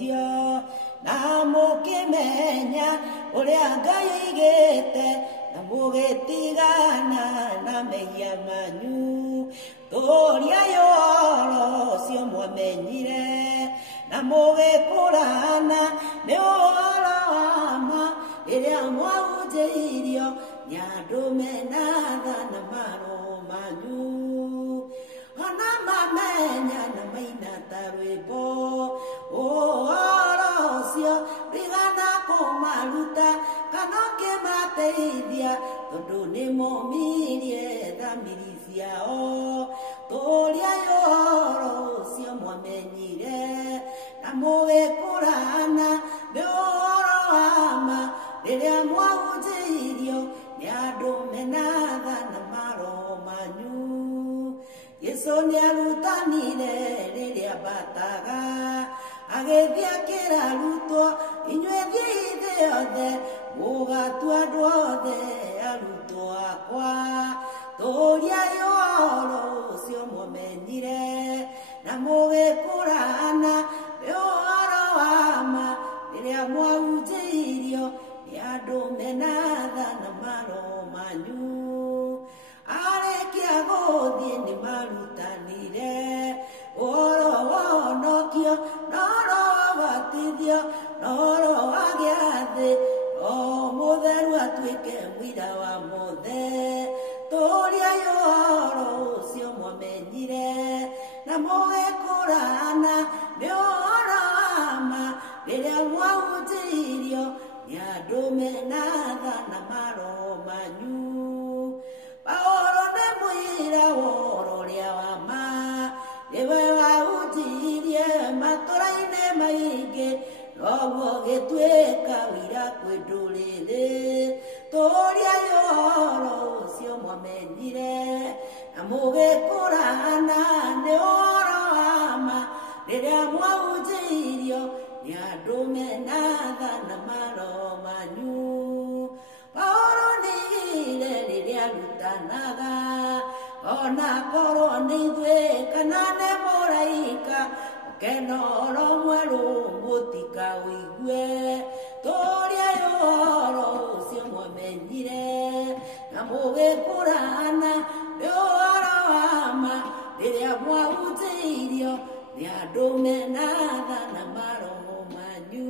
cio na mũkĩmenya ũrĩa Ngai aigĩte na mũgĩtigana na mehia manyu tũriai ũhoro ũcio mwamenyire na mũgĩkũrana nĩ ũhoro wa ma rĩrĩa mwahunjĩirio nĩ andũ mena tha na maroho manyu ona mamenya na maina ta rwĩmbo ũhoro ũcio rigana kũmaruta kana ũkĩmateithia tondũ nĩ momirie thamiri ciao tũriai ũhoro ũcio mwamenyire na mũgĩkũrana nĩ ũhoro wa ma rĩrĩa mwahunjĩirio nĩ andũ mena tha na maroho manyu Yesu nĩarutanire rĩrĩa mbataga agĩthiĩ akĩrarutwo inyuĩ thiĩ thĩ yothe mũgatua andũ othe arutwo akwa tũriai ũhoro ũcio mũmenyire na mũgĩkũrana nĩ ũhoro wa ma rĩrĩa mwahunjĩirio nĩ andũ mena tha na maroho manyu arĩkia gũthiĩ nĩ marutanire ũhoro wa ũhonokio na ũhoro wa ũbatithio na ũhoro wa gĩathĩ o mũtheru atuĩke mũira wa mothe tũriai ũhoro ũcio mwamenyire na mũgĩkũrana nĩ ũhoro wa ma rĩrĩa mwahunjĩirio nĩ andũ mena tha na maroho manyu Paulo nĩ mũira wa ũhoro ũrĩa wa ma nĩwe wahunjirie matũũra-inĩ maingĩ noguo gĩtuĩka ũira kwĩ ndũrĩrĩ tũriai ũhoro ũcio mwamenyire na mũgĩkũrana nĩ ũhoro wa ma rĩrĩa mwahunjĩirio nĩ andũ mena tha na maroho manyu Paulo nĩire rĩrĩa arutanaga ona korwo nĩ ithuĩ kana nĩ mũraika mũkena ũhoro mwerũ mũtikaũigue tũriai ũhoro ũcio mwamenyire na mũgĩkũrana nĩ ũhoro wa ma rĩrĩa mwahunjĩirio nĩ andũ mena tha na maroho manyu